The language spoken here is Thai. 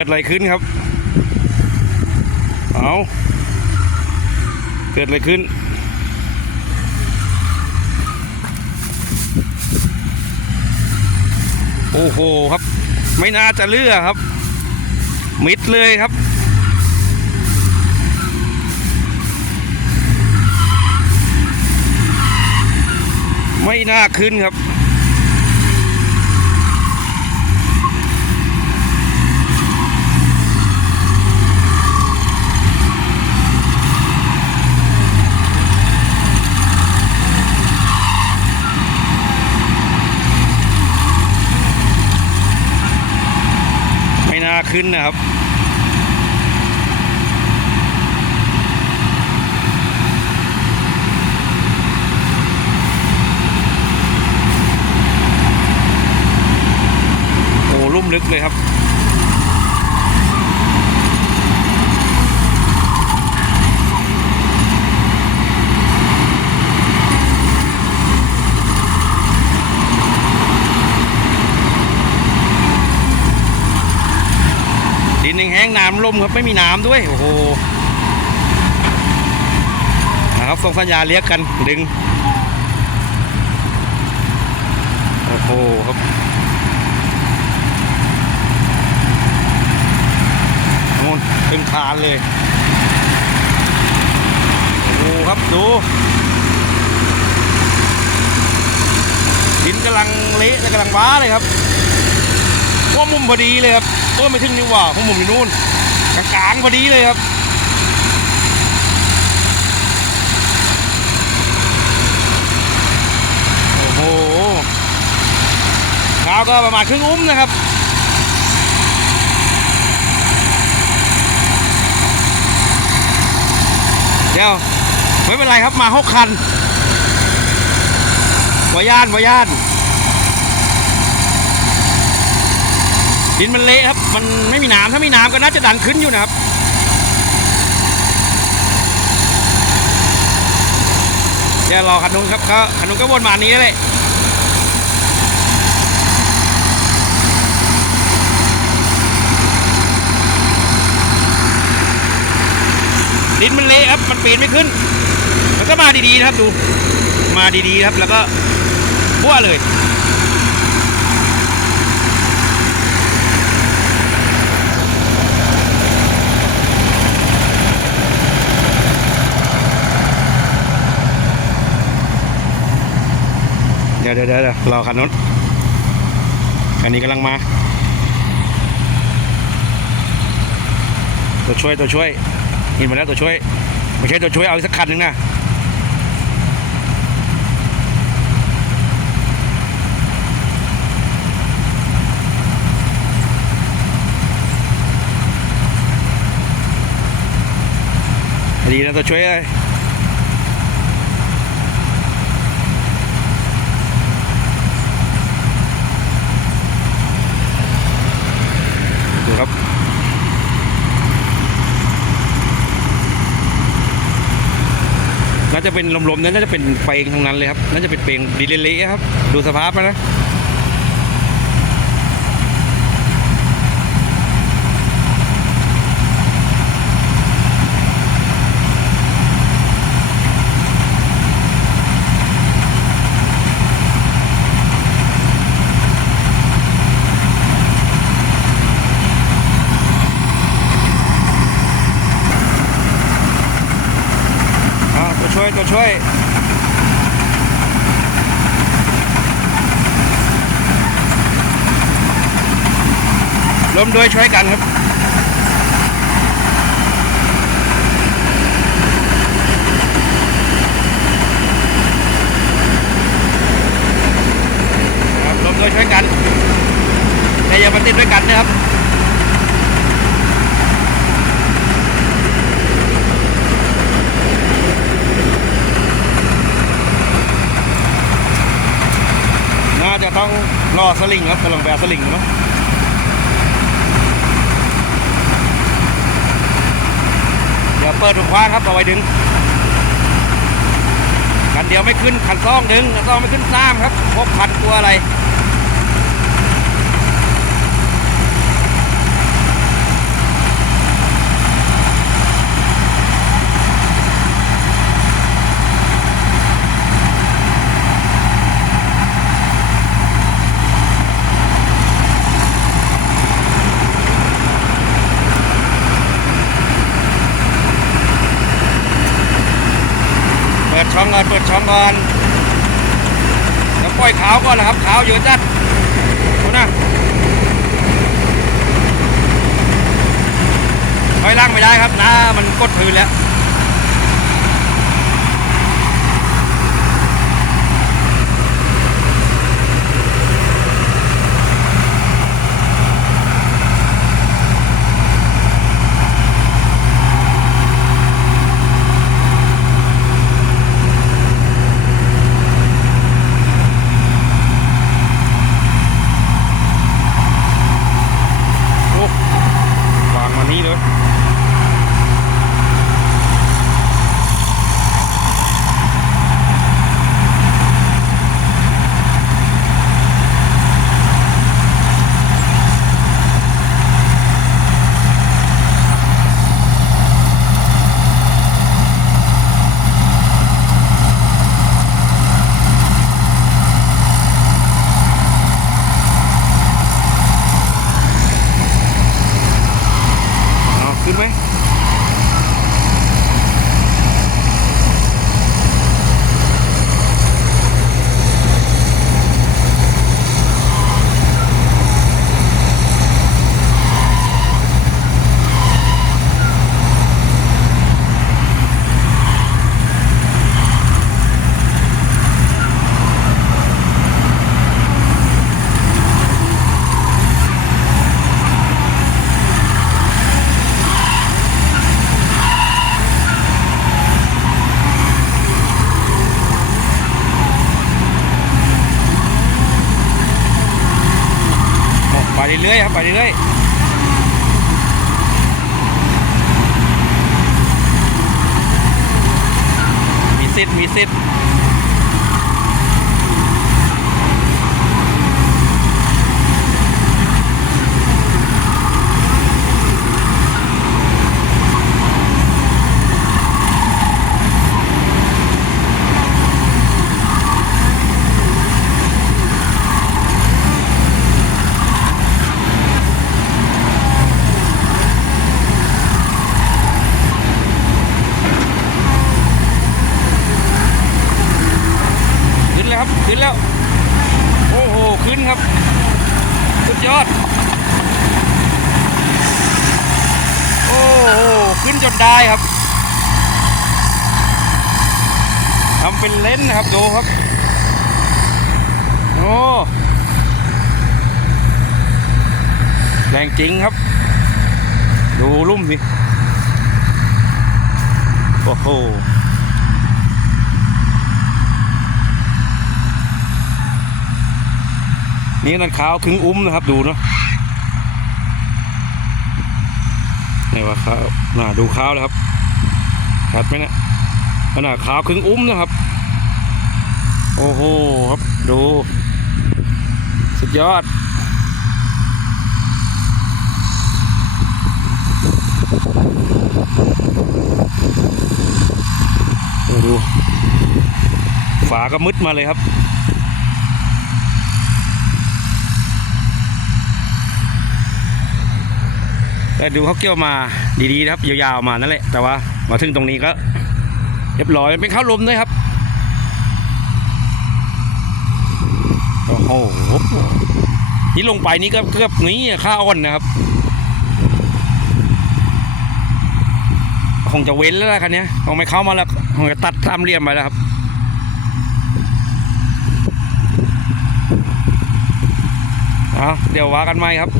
เกิดอะไรขึ้นครับ เอาเกิดอะไรขึ้น โอ้โหครับ ไม่น่าจะเลือกครับ มิดเลยครับ ไม่น่าขึ้นครับ ขึ้นนะครับโอ้ลุ่มลึกเลยครับ ห้งน้ำลมครับไม่มีน้ำด้วยโอ้โหนะครับส่งสัญญาเรียกกันดึงโอ้โหครับนู่นเป็นคานเลยโอ้โหครับดูดินกำลังเละและกำลังว้าเลยครับ ว่ามุมพอดีเลยครับตัวไม่ถึงนี่ว่าของมุมอยู่นู่นกลางพอดีเลยครับโอ้โหเท้าก็ประมาณครึ่งอุ้มนะครับเดี๋ยวไม่เป็นไรครับมาหกคันวายานวายาน ดินมันเละครับ มันไม่มีน้ำถ้ามีน้ำก็น่าจะดันขึ้นอยู่นะครับเดี๋ยวรอคันนู้นครับก็คันนู้นก็วนมาอันนี้เลยดินมันเละครับ มันปีนไม่ขึ้น มันก็มาดีๆนะครับดู มาดีๆครับ แล้วก็พัวเลย ดี๋ยวเดี๋ยวรอคันนู้นคันนี้กำลังมา ตัวช่วยตัวช่วยเห็นมาแล้วตัวช่วย ไม่ใช่ตัวช่วยเอาอีกสักคันหนึ่งนะดีนะตัวช่วยเอ้ย ดูครับ น่า จะเป็นลมๆนั้นน่าจะเป็นเปลงทั้งนั้นเลยครับ น่าจะเป็นเปลงดีเละๆครับ ดูสภาพมันนะ อ่าตัว ช่วยร่วมด้วยช่วยกันครับครับร่วมด้วยช่วยกันแต่อย่ามาติดด้วยกันนะครับ น่าจะต้อง รอสลิงครับกำลังแบสลิงเนาะเดี๋ยวเปิดถุงคว้างครับเอาไว้ดึงคันเดียวไม่ขึ้นคันซ่องดึงคันซ่องไม่ขึ้นซ้ำครับพกพันตัวอะไร งก่อนแล้วปล่อยขาวก่อนนะครับขาวเยอะจัดดูนะถอยล่างไม่ได้ครับน้ามันกดพื้นแล้ว โอ้วางมานี้เลย เอาขึ้นไหมโอ้ ไปเรื่อยๆครับไปเรื่อยๆมีสิทธิ์มีสิทธิ์ นแล้ว โอ้โห ขึ้นครับ สุดยอด โอ้โห ขึ้นจนได้ครับทำเป็นเล่นนะครับดูครับ โอ้แรงจริงครับ ดูลุ่มสิ โอ้โห นี่นั่นขาวครึ่งอุ้มนะครับ ดูเนาะนี่ว่าขาวน่าดูขาวเลยครับชัดไหมเนี่ยขนาดขาวครึ่งอุ้มนะครับ โอ้โหครับดู สุดยอดดูดูฝาก็มืดมาเลยครับ แต่ ดูเขาเกี่ยวมาดีๆนะครับยาวๆมานั่นแหละ แต่ว่ามาถึงตรงนี้ก็เรียบร้อยเป็นข้าวลมด้วยครับโอ้โหนี่ลงไปนี่ก็เกือบนี้ข้าวอ่อนนะครับ คงจะเว้นแล้วล่ะคันนี้คงไม่เข้ามาแล้วคงจะตัดสามเหลี่ยมไปแล้วครับเอาเดี๋ยวว่ากันไหมครับ